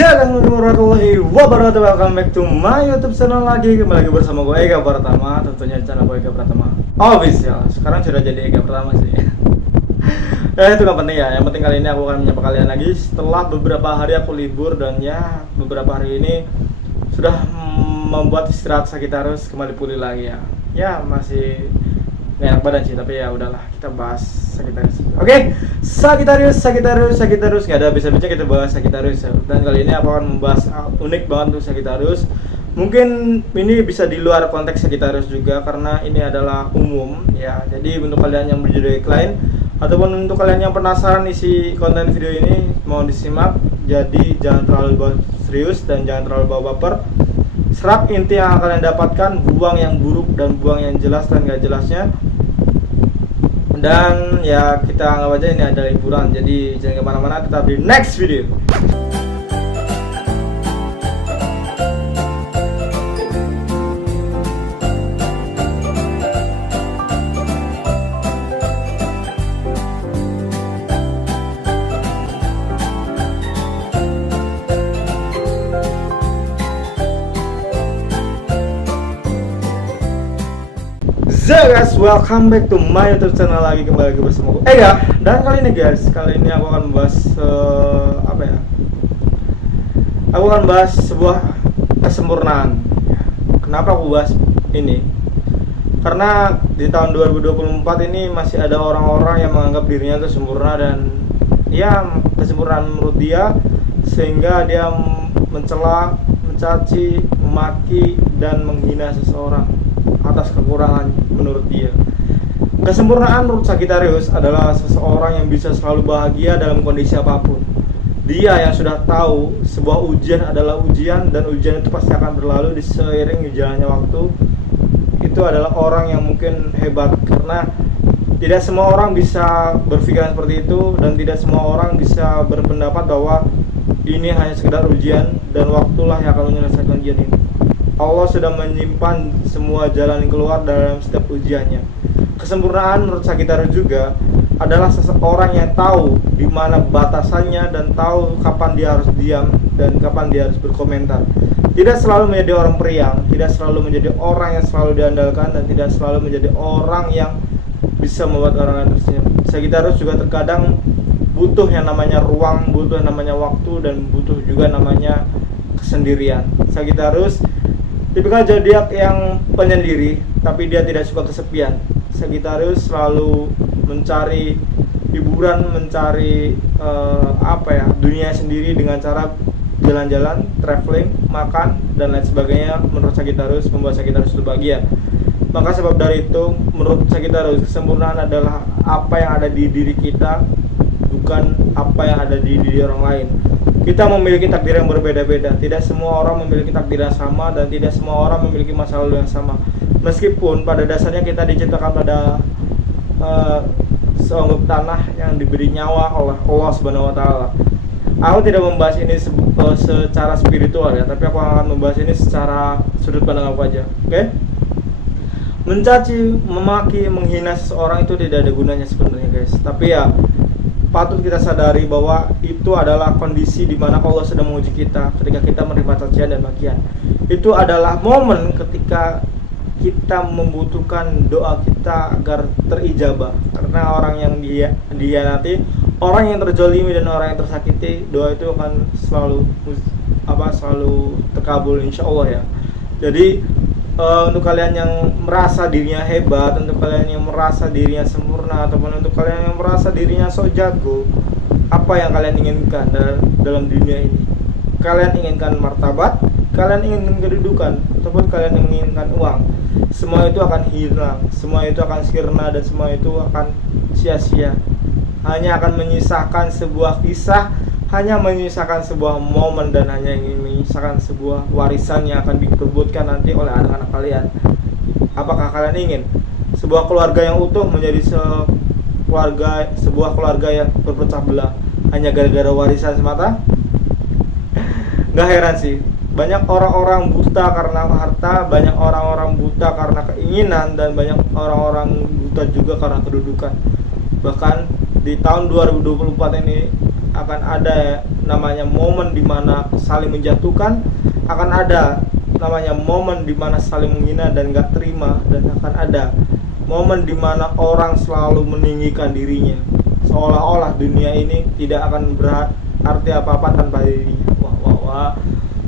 Assalamualaikum warahmatullahi wabarakatuh. Welcome back to my YouTube channel lagi. Kembali lagi bersama gue Ega Pratama. Tentunya channel gue Ega Pratama official. Sekarang sudah jadi Ega Pratama sih. Itu gak penting ya. Yang penting kali ini aku akan menyapa kalian lagi setelah beberapa hari aku libur. Dan ya beberapa hari ini sudah membuat istirahat Sagittarius kembali pulih lagi ya. Ya masih gak enak badan sih, tapi ya udahlah, kita bahas Sagittarius. Oke, Sagittarius gak ada bisa-bisa kita bahas Sagittarius ya. Dan kali ini aku akan membahas unik banget untuk Sagittarius. Mungkin ini bisa di luar konteks Sagittarius juga karena ini adalah umum ya. Jadi untuk kalian yang berjodoh iklan ataupun untuk kalian yang penasaran isi konten video ini, mau disimak. Jadi jangan terlalu bawa serius dan jangan terlalu bawa baper. Serap inti yang kalian dapatkan, buang yang buruk dan buang yang jelas dan gak jelasnya. Dan ya kita anggap aja ini ada liburan, jadi jangan kemana-mana, tetap di next video. Guys, welcome back to my YouTube channel lagi, kembali lagi bersama aku Ega. Dan kali ini guys, kali ini aku akan membahas apa ya? Aku akan bahas sebuah kesempurnaan. Kenapa aku bahas ini? Karena di tahun 2024 ini masih ada orang-orang yang menganggap dirinya itu sempurna dan ya kesempurnaan menurut dia, sehingga dia mencela, mencaci, memaki dan menghina seseorang atas kekurangan menurut dia. Kesempurnaan menurut Sagittarius adalah seseorang yang bisa selalu bahagia dalam kondisi apapun. Dia yang sudah tahu sebuah ujian adalah ujian dan ujian itu pasti akan berlalu di seiring jalannya waktu. Itu adalah orang yang mungkin hebat karena tidak semua orang bisa berpikiran seperti itu dan tidak semua orang bisa berpendapat bahwa ini hanya sekedar ujian dan waktulah yang akan menyelesaikan ujian ini. Allah sudah menyimpan semua jalan keluar dalam setiap ujiannya. Kesempurnaan menurut Sagittarius juga adalah seseorang yang tahu di mana batasannya dan tahu kapan dia harus diam dan kapan dia harus berkomentar. Tidak selalu menjadi orang periang, tidak selalu menjadi orang yang selalu diandalkan, dan tidak selalu menjadi orang yang bisa membuat orang lain tersenyum. Sagittarius juga terkadang butuh yang namanya ruang, butuh yang namanya waktu, dan butuh juga namanya kesendirian. Sagittarius tipikal zodiak yang penyendiri, tapi dia tidak suka kesepian. Sagittarius selalu mencari hiburan, mencari dunia sendiri dengan cara jalan-jalan, traveling, makan, dan lain sebagainya. Menurut Sagittarius, membuat Sagittarius itu bahagia. Maka sebab dari itu, menurut Sagittarius, kesempurnaan adalah apa yang ada di diri kita, bukan apa yang ada di diri orang lain. Kita memiliki takdir yang berbeda-beda. Tidak semua orang memiliki takdir yang sama dan tidak semua orang memiliki masa lalu yang sama. Meskipun pada dasarnya kita diciptakan pada seonggok tanah yang diberi nyawa oleh Allah Subhanahu wa taala. Aku tidak membahas ini secara spiritual ya, tapi aku akan membahas ini secara sudut pandang aku aja. Oke? Mencaci, memaki, menghina seseorang itu tidak ada gunanya sebenarnya, guys. Tapi ya patut kita sadari bahwa itu adalah kondisi di mana Allah sedang menguji kita ketika kita menerima cacian dan makian. Itu adalah momen ketika kita membutuhkan doa kita agar terijabah. Karena orang yang dihianati, orang yang terzolimi dan orang yang tersakiti, doa itu akan selalu terkabul insya Allah ya. Jadi untuk kalian yang merasa dirinya hebat, untuk kalian yang merasa dirinya sempurna, ataupun untuk kalian yang merasa dirinya sok jago, apa yang kalian inginkan dalam dunia ini? Kalian inginkan martabat, kalian inginkan kedudukan, ataupun kalian menginginkan uang? Semua itu akan hilang, semua itu akan sirna, dan semua itu akan sia-sia. Hanya akan menyisakan sebuah kisah, hanya menyisakan sebuah momen, dan hanya ingin menyisakan sebuah warisan yang akan diperbutkan nanti oleh anak-anak kalian. Apakah kalian ingin sebuah keluarga yang utuh menjadi sebuah keluarga yang berpecah belah hanya gara-gara warisan semata? Gak heran sih, banyak orang-orang buta karena harta, banyak orang-orang buta karena keinginan, dan banyak orang-orang buta juga karena kedudukan. Bahkan di tahun 2024 ini akan ada namanya momen dimana saling menjatuhkan, akan ada namanya momen dimana saling menghina dan gak terima, dan akan ada momen dimana orang selalu meninggikan dirinya, seolah-olah dunia ini tidak akan berarti apa-apa tanpa dirinya. Wah.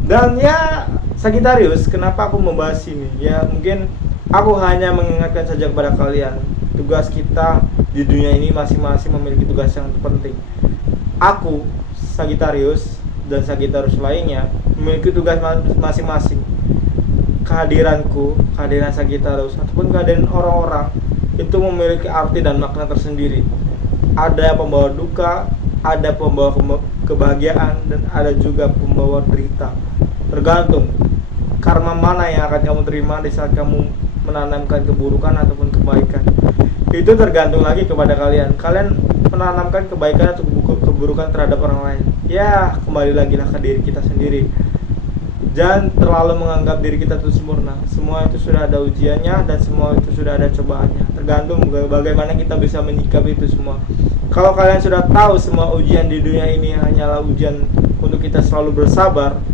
Dan ya, Sagittarius, kenapa aku membahas ini? Ya mungkin aku hanya mengingatkan saja kepada kalian, tugas kita di dunia ini masing-masing memiliki tugas yang penting. Aku, Sagittarius, dan Sagittarius lainnya memiliki tugas masing-masing. Kehadiranku, kehadiran Sagittarius, ataupun kehadiran orang-orang itu memiliki arti dan makna tersendiri. Ada pembawa duka, ada pembawa kebahagiaan, dan ada juga pembawa derita. Tergantung karma mana yang akan kamu terima di saat kamu menanamkan keburukan ataupun kebaikan. Itu tergantung lagi kepada kalian. Kalian menanamkan kebaikan atau keburukan terhadap orang lain. Ya, kembali lagi lah ke diri kita sendiri. Jangan terlalu menganggap diri kita itu sempurna. Semua itu sudah ada ujiannya dan semua itu sudah ada cobaannya. Tergantung bagaimana kita bisa menyikapi itu semua. Kalau kalian sudah tahu semua ujian di dunia ini hanyalah ujian untuk kita selalu bersabar,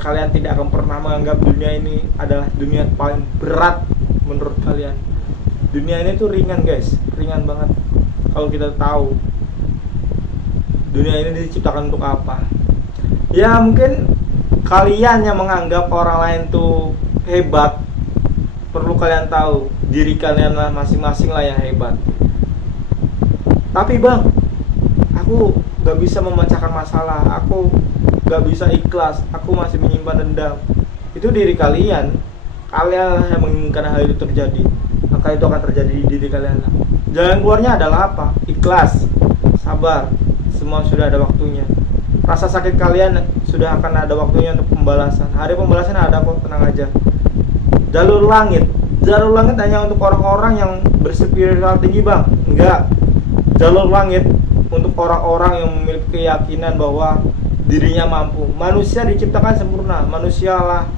kalian tidak akan pernah menganggap dunia ini adalah dunia paling berat menurut kalian. Dunia ini tuh ringan guys, ringan banget. Kalau kita tahu dunia ini diciptakan untuk apa. Ya mungkin kalian yang menganggap orang lain tuh hebat, perlu kalian tahu diri kalian lah masing-masing lah yang hebat. Tapi bang, aku gak bisa memecahkan masalah, aku gak bisa ikhlas, aku masih menyimpan dendam. Itu diri kalian. Kalian yang menginginkan hal itu terjadi, maka itu akan terjadi di diri kalian lah. Jalan keluarnya adalah apa? Ikhlas, sabar, semua sudah ada waktunya. Rasa sakit kalian sudah akan ada waktunya untuk pembalasan. Hari pembalasan ada kok, tenang aja. Jalur langit hanya untuk orang-orang yang berspiritual tinggi bang. Enggak. Jalur langit untuk orang-orang yang memiliki keyakinan bahwa dirinya mampu. Manusia diciptakan sempurna. Manusialah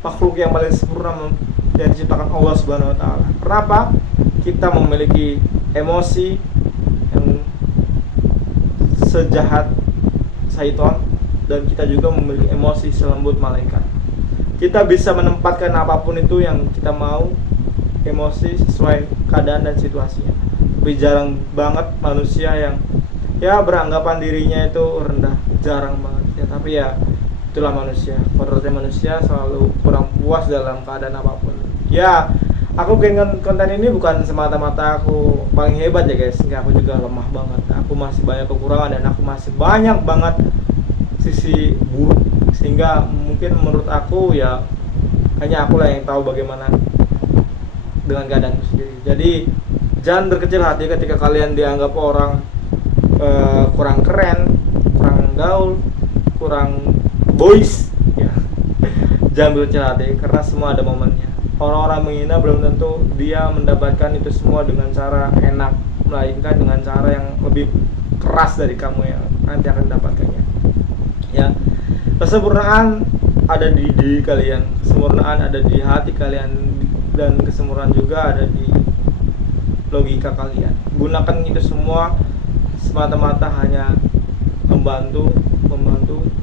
makhluk yang paling sempurna yang diciptakan Allah Subhanahu wa taala. Kenapa? Kita memiliki emosi yang sejahat syaitan, dan kita juga memiliki emosi selembut malaikat. Kita bisa menempatkan apapun itu yang kita mau, emosi sesuai keadaan dan situasinya. Tapi jarang banget manusia yang ya beranggapan dirinya itu rendah, jarang banget ya. Tapi ya itulah manusia. Kodratnya manusia selalu kurang puas dalam keadaan apapun. Ya, aku bikin konten ini bukan semata-mata aku paling hebat ya guys. Enggak, aku juga lemah banget. Aku masih banyak kekurangan dan aku masih banyak banget sisi buruk, sehingga mungkin menurut aku ya hanya aku lah yang tahu bagaimana dengan keadaanku sendiri. Jadi jangan berkecil hati ketika kalian dianggap orang kurang keren, kurang gaul, kurang boys ya. Jangan berkecil hati karena semua ada momennya. Orang-orang menghina belum tentu dia mendapatkan itu semua dengan cara enak, melainkan dengan cara yang lebih keras dari kamu yang nanti akan dapatkannya. Ya, kesempurnaan ada di diri kalian, kesempurnaan ada di hati kalian, dan kesempurnaan juga ada di logika kalian. Gunakan itu semua semata-mata hanya membantu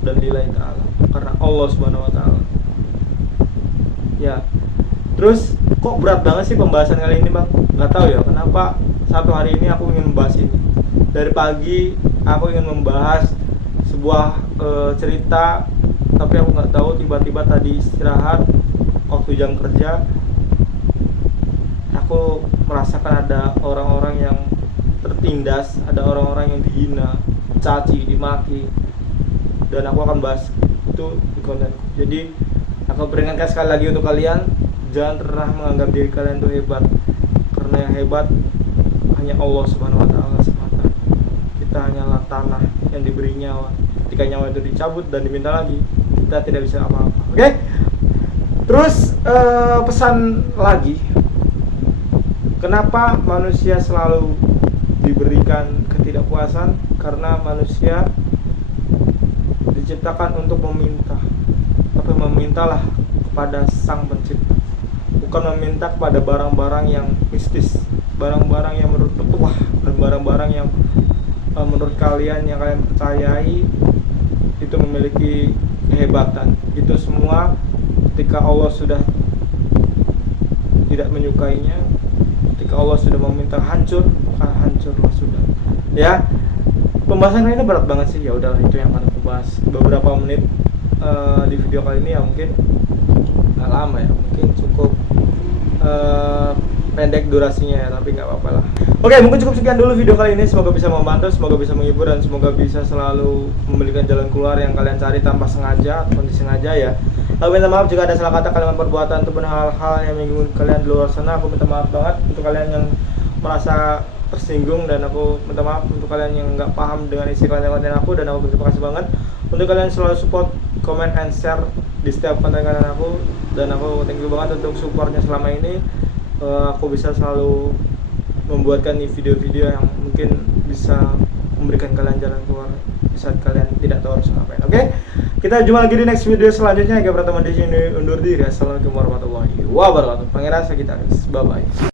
dan lillahi ta'ala, karena Allah Subhanahu wa ta'ala. Ya. Terus kok berat banget sih pembahasan kali ini bang? Gak tahu ya kenapa satu hari ini aku ingin membahas ini. Dari pagi aku ingin membahas sebuah cerita, tapi aku nggak tahu tiba-tiba tadi istirahat waktu jam kerja aku merasakan ada orang-orang yang tertindas, ada orang-orang yang dihina, caci, dimaki, dan aku akan bahas itu di kontenku. Jadi aku peringatkan sekali lagi untuk kalian, jangan pernah menganggap diri kalian itu hebat, karena yang hebat hanya Allah Subhanahu wa ta'ala semata. Kita hanyalah tanah yang diberi nyawa. Ketika nyawa itu dicabut dan diminta lagi, kita tidak bisa apa-apa. Oke? Terus pesan lagi, kenapa manusia selalu diberikan ketidakpuasan? Karena manusia diciptakan untuk meminta. Tapi memintalah kepada Sang Pencipta, bukan meminta kepada barang-barang yang mistis, barang-barang yang menurut petuah, dan barang-barang yang menurut kalian yang kalian percayai itu memiliki kehebatan. Itu semua ketika Allah sudah tidak menyukainya, ketika Allah sudah meminta hancur, maka hancurlah sudah. Ya, pembahasan kali ini berat banget sih. Ya udahlah, itu yang akan aku bahas beberapa menit di video kali ini. Ya mungkin nggak lama ya, mungkin cukup pendek durasinya ya, tapi nggak apa-apa lah. Oke, mungkin cukup sekian dulu video kali ini. Semoga bisa membantu, semoga bisa menghibur, dan semoga bisa selalu memberikan jalan keluar yang kalian cari tanpa sengaja ataupun disengaja ya. Aku minta maaf jika ada salah kata, kalimat, perbuatan ataupun hal-hal yang menyinggung kalian di luar sana. Aku minta maaf banget untuk kalian yang merasa tersinggung, dan aku minta maaf untuk kalian yang nggak paham dengan isi konten-konten aku. Dan aku berterima kasih banget untuk kalian selalu support, comment, and share di setiap konten-konten aku. Dan aku thank you banget untuk supportnya selama ini. Aku bisa selalu membuatkan video-video yang mungkin bisa memberikan kalian jalan keluar di saat kalian tidak tahu harus ngapain. Oke? Kita jumpa lagi di next video selanjutnya. Gak Pratama di sini undur diri. Assalamualaikum warahmatullahi wabarakatuh. Pangeran Sagittarius. Bye bye.